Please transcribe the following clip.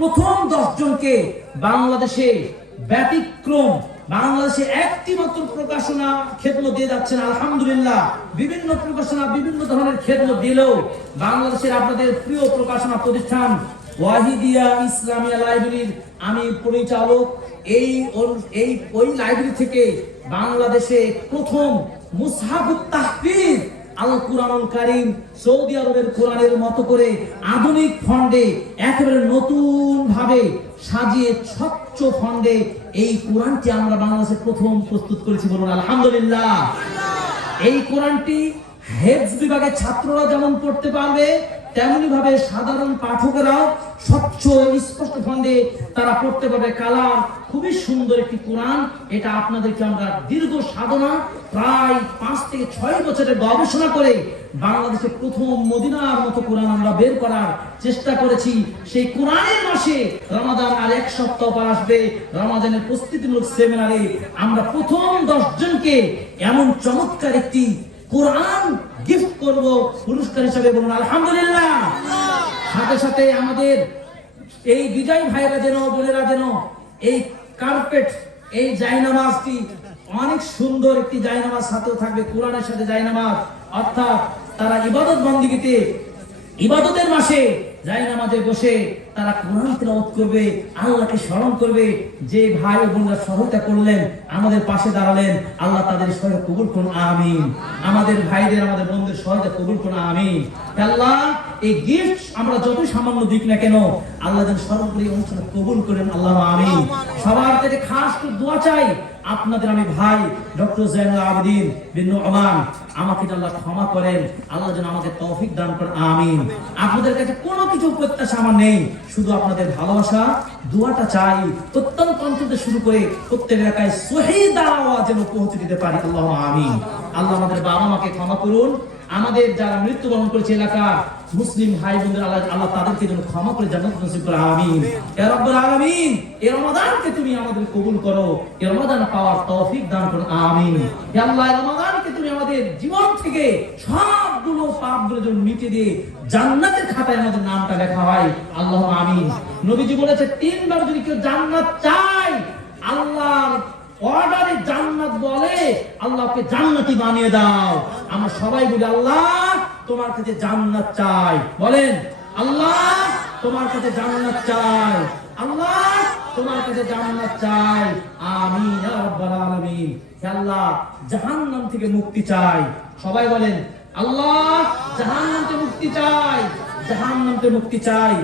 প্রথম দশ জনকে বাংলাদেশে ব্যতিক্রম, বাংলাদেশে একটি মাত্র প্রকাশনা ক্ষেত্র দিয়ে যাচ্ছেন, আলহামদুলিল্লাহ। বিভিন্ন প্রকাশনা বিভিন্ন ধরনের ক্ষেত্র দিলেও বাংলাদেশের আপনাদের প্রিয় প্রকাশনা প্রতিষ্ঠান ওয়াহিদিয়া ইসলামিয়া লাইব্রেরির আমি পরিচালক। এই এই ওই লাইব্রেরি থেকে বাংলাদেশে প্রথম মুসহাবুত তাহফিজ আল কুরআনুল কারিম সৌদি আরবের কোরআনের মতো করে আধুনিক ফন্ডে একেবারে নতুন ভাবে সাজিয়ে স্বচ্ছ ফন্ডে এই কোরআনটি আমরা বাংলাদেশে প্রথম প্রস্তুত করেছি বলুন, আলহামদুলিল্লাহ। এই কোরআনটি হেডস বিভাগের ছাত্ররা যেমন পড়তে পারবে তেমনি ভাবে সাধারণ পাঠকেরাও স্বচ্ছ স্পষ্ট ফন্ডে তারা পড়তে পারবে কালা। খুবই সুন্দর একটি কোরআন। এটা আপনাদেরকে আমরা দীর্ঘ সাধনা, প্রায় পাঁচ থেকে ছয় বছরের গবেষণা করে বাংলাদেশে প্রথম মদিনার মতো কোরআন আমরা বের করার চেষ্টা করেছি। সেই কোরআনের মাসে রমাদান আর এক সপ্তাহ পর আসবে। রমাদানের প্রস্তুতিমূলক সেমিনারে আমরা প্রথম দশজনকে এমন চমৎকার একটি কোরআন করব পুরস্কার হিসাবে বলুন, আলহামদুলিল্লাহ। সাথে সাথে আমাদের এই বিজয় ভাইরা যেন, বোনেরা যেন, এই কার্পেট এই জায়নামাজটি, অনেক সুন্দর একটি জায়নামাজ সাথেও থাকবে, কোরআনের সাথে জায়নামাজ। অর্থাৎ তারা ইবাদত বন্দিগিতে, ইবাদতের মাসে যাই নামাজে বসে তারা কোরআন তেলাওয়াত করবে, আল্লাহকে স্মরণ করবে, যে ভাই বোনরা সহায়তা করলেন, আমাদের পাশে দাঁড়ালেন, আল্লাহ তাদের সহায়তা কবুল করুন, আমিন। আমাদের ভাইদের, আমাদের বোনদের সহায়তা কবুল করুন, আমিন। আল্লাহ এই গিফট আমরা যতই সামান্য দিক না কেন আল্লাহ যেন সর্বোপরি অনুষ্ঠান কবুল করেন আল্লাহ আমিন। সবার থেকে খাস দোয়া চাই আপনাদের আমি ভাই ডক্টর জয়নুল আবেদিন বিন নোমান আমাকে যেন আল্লাহ ক্ষমা করেন আল্লাহ যেন আমাকে তৌফিক দান করেন আমিন। আপনাদের কাছে কোনো কিছু প্রত্যাশা আমার নেই শুধু আপনাদের ভালোবাসা দোয়াটা চাই প্রত্যন্ত অঞ্চল শুরু করে প্রত্যেক এলাকায় সহি দাওয়া যেন পৌঁছে দিতে পারি আল্লাহ আমিন। আল্লাহ আমাদের বাবা মাকে ক্ষমা করুন আমাদের যারা মৃত্যুবরণ করেছে এলাকা মুসলিম ভাই বোনদের আল্লাহ আল্লাহ তাদেরকে যেন ক্ষমা করে জান্নাত নসিব করে, আমিন। ইয়া রাব্বুল আলামিন এই রমাদানকে তুমি আমাদের কবুল করো এই রমাদান পাওয়ার তৌফিক দান করো, আমিন। ইয়া আল্লাহ রমাদানকে তুমি আমাদের জীবন থেকে সবগুলো পাপগুলো যেন মিটে দিয়ে জান্নাতের খাতায় আমাদের নামটা লেখা হয়, আল্লাহ আমিন। নবীজি বলেছে, তিনবার যদি কেউ জান্নাত চায়, আল্লাহর অর্ডারে জান্নাত বলে, আল্লাহকে জান্নাতি বানিয়ে দাও। আমরা সবাই বলি, আল্লাহ, তোমার কাছে জান্নাত চাই। বলেন, আল্লাহ, তোমার কাছে জান্নাত চাই। আল্লাহ, তোমার কাছে জান্নাত চাই। আমিন, ইয়া রাব্বাল আলামিন। আল্লাহ, জাহান্নাম থেকে মুক্তি চাই। সবাই বলেন, আল্লাহ, জাহান্নাম থেকে মুক্তি চাই। জাহান্নাম থেকে মুক্তি চাই।